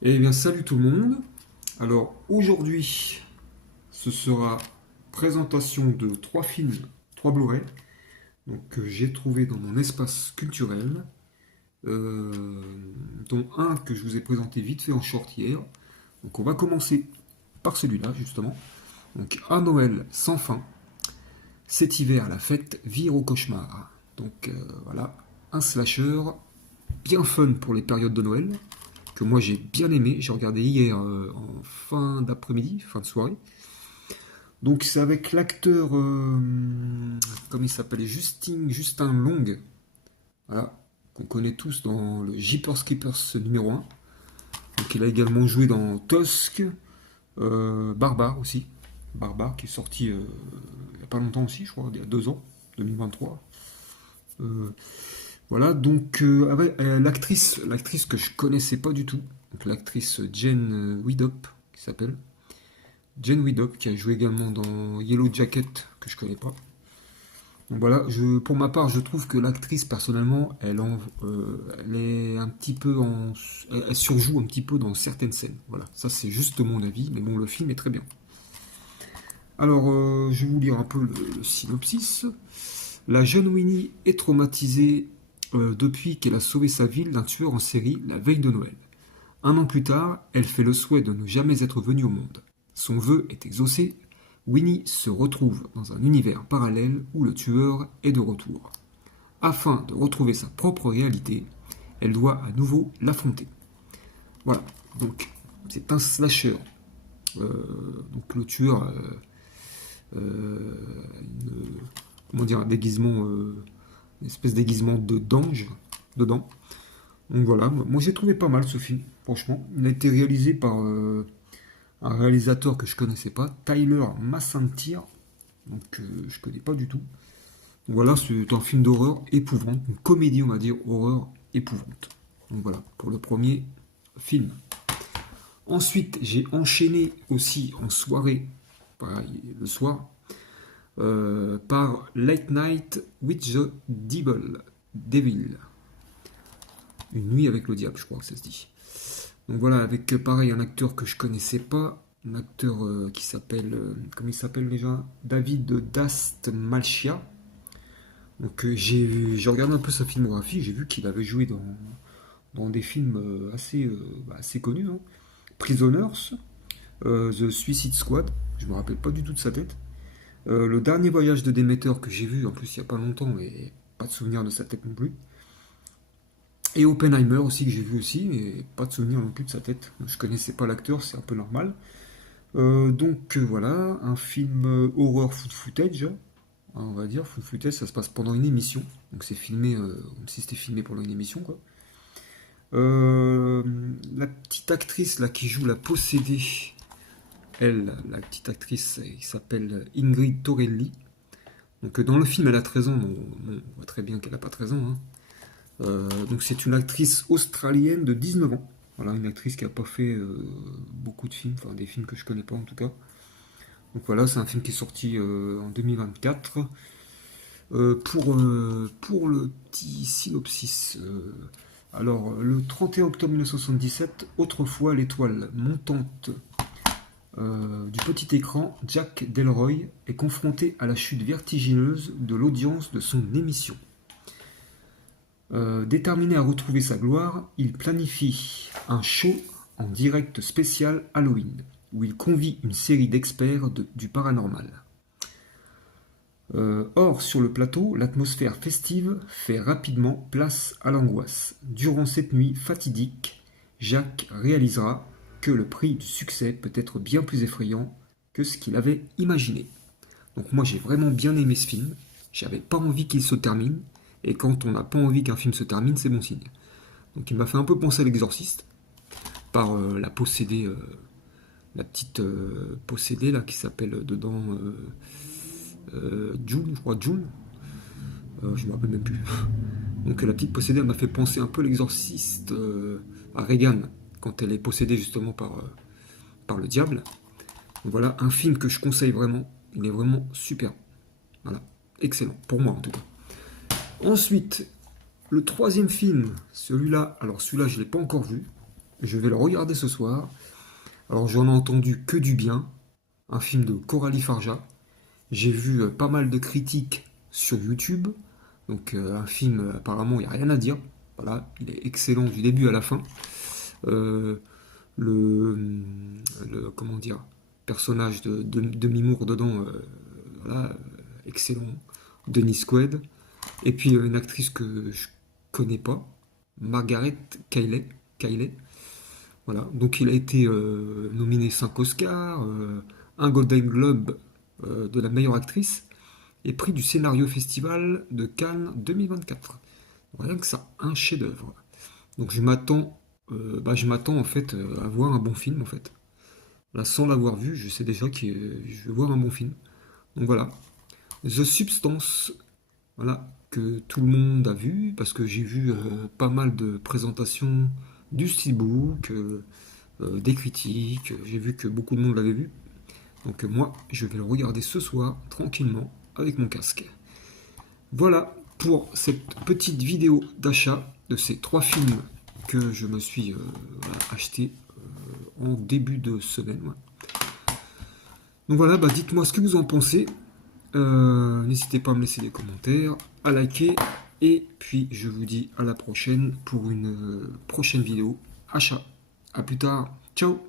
Eh bien, salut tout le monde. Alors, aujourd'hui, ce sera présentation de trois films, trois Blu-ray, donc que j'ai trouvé dans mon espace culturel, euh, dont un que je vous ai présenté vite fait en short hier. Donc, on va commencer par celui-là, justement. Donc, à Noël sans fin, cet hiver, la fête vire au cauchemar. Donc, voilà, un slasher bien fun pour les périodes de Noël, que moi j'ai bien aimé. J'ai regardé hier en fin d'après-midi, fin de soirée. Donc c'est avec l'acteur, comme il s'appelait, Justin Long, voilà, qu'on connaît tous dans le Jeepers Creepers numéro 1. Donc il a également joué dans Tusk, Barbare aussi. Barbare qui est sorti il n'y a pas longtemps aussi, je crois, il y a 2 ans, 2023. Euh, voilà, donc l'actrice que je connaissais pas du tout, donc l'actrice Jane Widdop qui s'appelle. Jane Widdop qui a joué également dans Yellow Jacket que je connais pas. Donc voilà, pour ma part, je trouve que l'actrice personnellement, elle est un petit peu elle surjoue un petit peu dans certaines scènes. Voilà, ça c'est juste mon avis, mais bon, le film est très bien. Alors, je vais vous lire un peu le synopsis. La jeune Winnie est traumatisée depuis qu'elle a sauvé sa ville d'un tueur en série la veille de Noël. Un an plus tard, elle fait le souhait de ne jamais être venue au monde. Son vœu est exaucé, Winnie se retrouve dans un univers parallèle où le tueur est de retour. Afin de retrouver sa propre réalité, elle doit à nouveau l'affronter. Voilà, donc c'est un slasher. Donc le tueur a comment dire, un déguisement, une espèce de déguisement d'ange dedans. Donc voilà, moi j'ai trouvé pas mal ce film, franchement. Il a été réalisé par un réalisateur que je connaissais pas, Tyler Massentir, donc je connais pas du tout. Donc voilà, c'est un film d'horreur épouvante, une comédie on va dire horreur épouvante. Donc voilà, pour le premier film. Ensuite, j'ai enchaîné aussi en soirée, pareil, le soir, par Late Night with the Devil. Une nuit avec le diable, je crois que ça se dit. Donc voilà, avec pareil un acteur que je connaissais pas, un acteur qui s'appelle, comment il s'appelle déjà, David Dastmalchia. Donc j'ai regardé un peu sa filmographie, j'ai vu qu'il avait joué dans des films assez connus, hein. Prisoners, The Suicide Squad, je me rappelle pas du tout de sa tête. Le dernier voyage de Déméter que j'ai vu, en plus il y a pas longtemps, mais pas de souvenir de sa tête non plus. Et Oppenheimer aussi que j'ai vu aussi, mais pas de souvenir non plus de sa tête. Je connaissais pas l'acteur, c'est un peu normal. Voilà, un film horreur food footage, hein, on va dire. Food footage, ça se passe pendant une émission. Donc c'est filmé comme si c'était filmé pendant une émission, quoi. Euh, la petite actrice là qui joue la possédée, elle, la petite actrice, qui s'appelle Ingrid Torelli. Donc dans le film, elle a 13 ans, on voit très bien qu'elle n'a pas 13 ans, hein. Donc c'est une actrice australienne de 19 ans. Voilà, une actrice qui n'a pas fait beaucoup de films, enfin des films que je connais pas en tout cas. Donc voilà, c'est un film qui est sorti en 2024. Pour le petit synopsis, alors le 31 octobre 1977, autrefois l'étoile montante du petit écran, Jack Delroy est confronté à la chute vertigineuse de l'audience de son émission. Déterminé à retrouver sa gloire, il planifie un show en direct spécial Halloween, où il convie une série d'experts du paranormal. Or, sur le plateau, l'atmosphère festive fait rapidement place à l'angoisse. Durant cette nuit fatidique, Jacques réalisera que le prix du succès peut être bien plus effrayant que ce qu'il avait imaginé. Donc moi j'ai vraiment bien aimé ce film, j'avais pas envie qu'il se termine, et quand on n'a pas envie qu'un film se termine, c'est bon signe. Donc il m'a fait un peu penser à l'Exorciste, par la possédée, la petite possédée là qui s'appelle dedans June, je crois June, je me rappelle même plus. Donc la petite possédée, elle m'a fait penser un peu à l'Exorciste, à Regan, quand elle est possédée justement par le diable. Donc voilà, un film que je conseille vraiment, il est vraiment super. Voilà, excellent, pour moi en tout cas. Ensuite, le troisième film, celui-là, alors celui-là je ne l'ai pas encore vu, je vais le regarder ce soir. Alors j'en ai entendu que du bien, un film de Coralie Farja. J'ai vu pas mal de critiques sur YouTube, donc un film apparemment il n'y a rien à dire. Voilà, il est excellent du début à la fin. Euh, comment dire, personnage de Mimour dedans, voilà, excellent. Denis Quaid. Et puis une actrice que je connais pas, Margaret Qualley. Voilà, donc il a été nominé 5 Oscars, un Golden Globe de la meilleure actrice et prix du scénario festival de Cannes 2024. Rien que ça, un chef-d'œuvre. Donc je m'attends en fait à voir un bon film en fait. Là, sans l'avoir vu, je sais déjà que je vais voir un bon film. Donc voilà, The Substance, voilà, que tout le monde a vu, parce que j'ai vu pas mal de présentations du steelbook, des critiques, j'ai vu que beaucoup de monde l'avait vu. Donc moi, je vais le regarder ce soir, tranquillement, avec mon casque. Voilà pour cette petite vidéo d'achat de ces 3 films que je me suis voilà, acheté en début de semaine. Ouais. Donc voilà, bah dites-moi ce que vous en pensez. N'hésitez pas à me laisser des commentaires, à liker, et puis je vous dis à la prochaine pour une prochaine vidéo achat. A plus tard, ciao!